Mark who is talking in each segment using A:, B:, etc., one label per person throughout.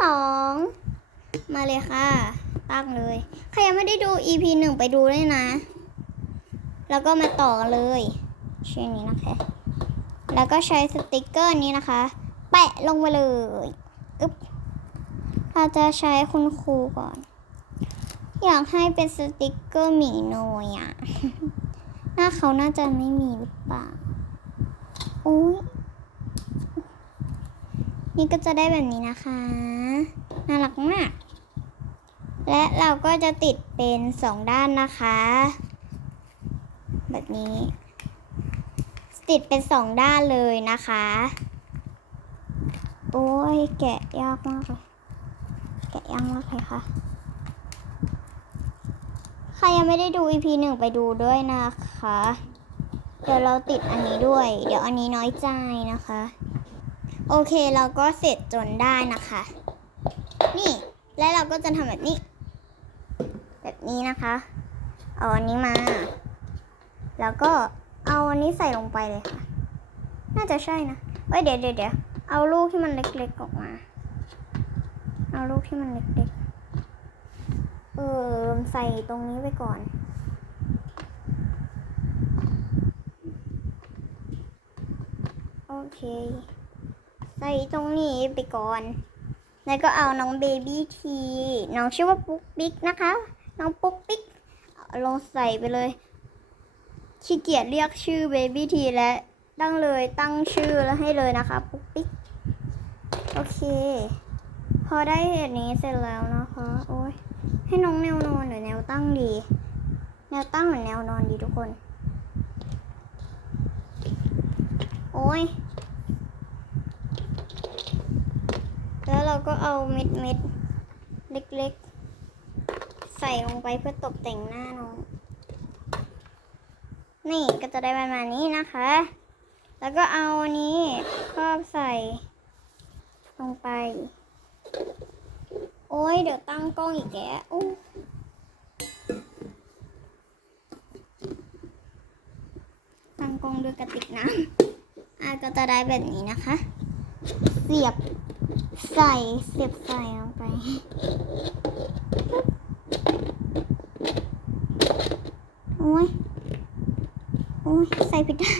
A: สองมาเลยค่ะ ตั้งเลย ใครยังไม่ได้ดู EP หนึ่งไปดูเลยนะ แล้วก็มาต่อกันเลยเช่นนี้นะคะ แล้วก็ใช้สติกเกอร์นี้นะคะ แปะลงไปเลยอึ๊บเราจะใช้คุณครูก่อน อยากให้เป็นสติกเกอร์หมีโนยอะหน้าเขาน่าจะไม่มีหรือเปล่าโอ้ย นี่ก็จะได้แบบนี้นะคะ น่ารักมาก และเราก็จะติดเป็นสองด้านนะคะ แบบนี้ ติดเป็นสองด้านเลยนะคะ โอ้ยแกะยากมากเลย แกะยากมากเลยค่ะ ใครยังไม่ได้ดู EP หนึ่งไปดูด้วยนะคะ เดี๋ยวเราติดอันนี้ด้วย เดี๋ยวอันนี้น้อยใจนะคะ โอเคเราก็เสร็จจนได้นะคะ นี่และเราก็จะทำแบบนี้ แบบนี้นะคะ เอาอันนี้มา แล้วก็เอาอันนี้ใส่ลงไปเลยค่ะ น่าจะใช่นะเอ้ยเดี๋ยวเดี๋ยวเดี๋ยวเอาลูกที่มันเล็กๆออกมา เอาลูกที่มันเล็กๆ เออใส่ตรงนี้ไปก่อนโอเค ส่ตรงนี้ไปก่อน แล้วก็เอาน้องเบบี้ที น้องชื่อว่าปุ๊กปิ๊กนะคะ น้องปุ๊กปิ๊กเอาลงใส่ไปเลย ขี้เกียจเรียกชื่อเบบี้ทีและตั้งเลยตั้งชื่อแล้วให้เลยนะคะ ปุ๊กปิ๊ก โอเค พอได้อันนี้เสร็จแล้วนะคะ โอ้ยให้น้องแนวนอนหรือแนวตั้งดี แนวตั้งหรือแนวนอนดีทุกคน โอ้ย แล้วเราก็เอาเม็ดเม็ดเล็กๆ ใส่ลงไปเพื่อตกแต่งหน้าน้อง นี่ก็จะได้ประมาณนี้นะคะ แล้วก็เอานนี้ครอบใส่ ลงไป โอ้ยเดี๋ยวตั้งกล้องอีกแกอู้ตั้งกล้องด้วยกระติกน้ำอะก็จะได้แบบนี้นะคะ เสียบ ใส่เสียบใส่ลงไป โอ้ย โอ้ย ใส่ผิดด้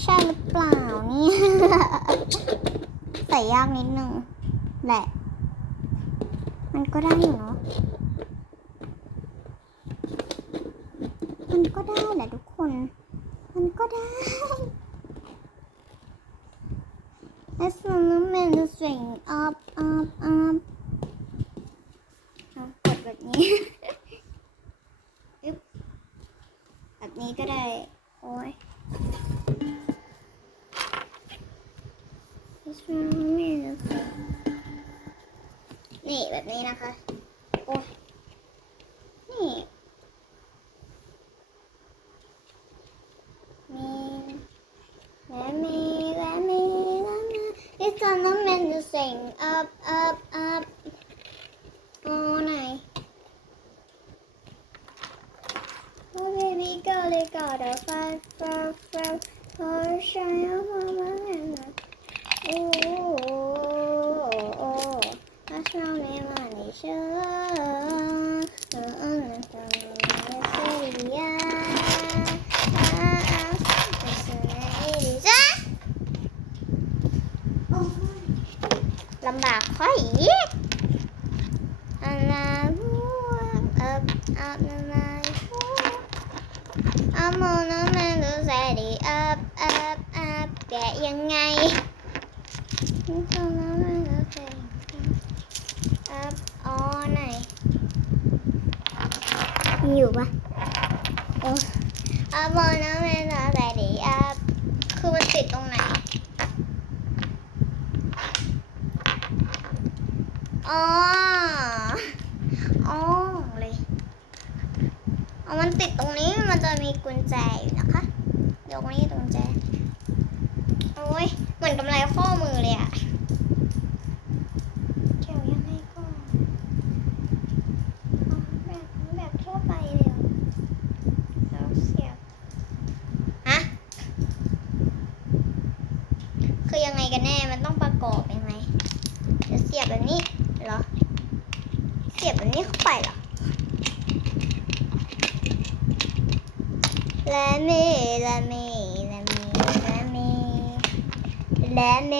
A: ใช่หรือเปล่าเนี่ยใส่ยากนิดนึงแหละ มันก็ได้อยู่เนาะ มันก็ได้แหละทุกคน มันก็ได้ and the swing up up up กดแบบนี้ปึ๊บแบบนี้ก็ได้ โอ้ย นี่แบบนี้นะคะ โอ้ย นี่ going up, up, up all night. Oh, baby girl, it got a five, five, five. Oh, shine your mama and I. Oh, oh, oh, oh. That's my me, money, sure. บากค่อยอีกอันนาบัวอับอับนานาบัวอัมโมโนแมนดูใส่ดีอับอับอับแกะยังไงอัมโมโนแมนดูใส่อับอ๋อไหนมีอยู่ปะโอ้อัมโมโนแมนดูใส่ดีอับคือมันติดตรงไหน อ๋ออ๋อเลยเอามันติดตรงนี้มันจะมีกุญแจอยู่นะคะยกนี้ตรงแจโอ้ยเหมือนกำไรข้อมือเลยอะเกี่ยวยังไงก็แบบแบบทั่วไปเลยเรอแล้วเสียบฮะคือยังไงกันแน่มันต้องเก็บยังไงจะเสียบแบบนี้ เหรอ เสียบอันนี้เข้าไปหรอ และเมและเมและเมและเมและเม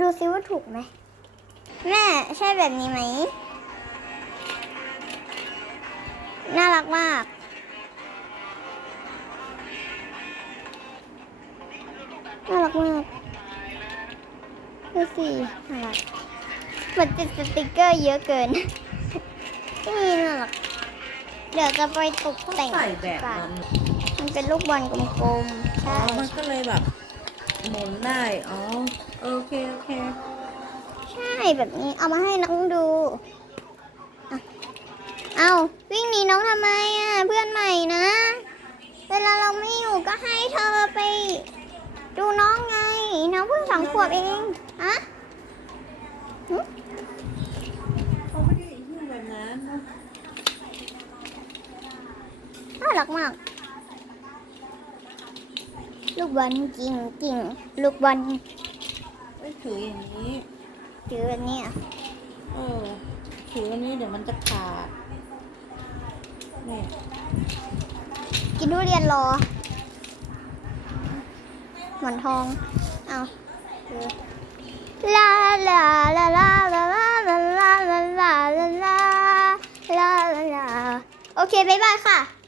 A: ดูซิว่าถูกไหม แม่ใช่แบบนี้ไหม น่ารักมาก น่ารักมากดูสิน่ารักมันติดสติกเกอร์เยอะเกินนี่น่ารักเดี๋ยวจะไปตกแต่ง
B: ใส่แบบ
A: กั
B: นั้นน
A: มันเป็นลูกบอลกลมๆ
B: อ๋
A: ใช่
B: อมันก็เลยแบบ หมุนได้ อ๋อ โอเค โอเค
A: ใช่แบบนี้เอามาให้น้องดูอะเอาวิ่งหนีน้องทำไมอะ เพื่อนใหม่นะ เวลาเราไม่อยู่ก็ให้เธอไป ดูน้องไง น้องเพิ่งสองขวบเองอะ
B: เขาไม่ได้หิ้วแบบนั้นนะ
A: น่ารักมาก ลูกบอลจริงจริงลูกบอล
B: ไม่ถืออย่างนี้
A: ถือแบบนี้อะ
B: เออถืออันนี้เดี๋ยวมันจะขาดเนี่ย
A: กินทุเรียนรอ หมอนทอง เอาถือลาลาลาลาลาลาลาลาลาลาลาลาลาลาโอเค บ๊ายบายค่ะ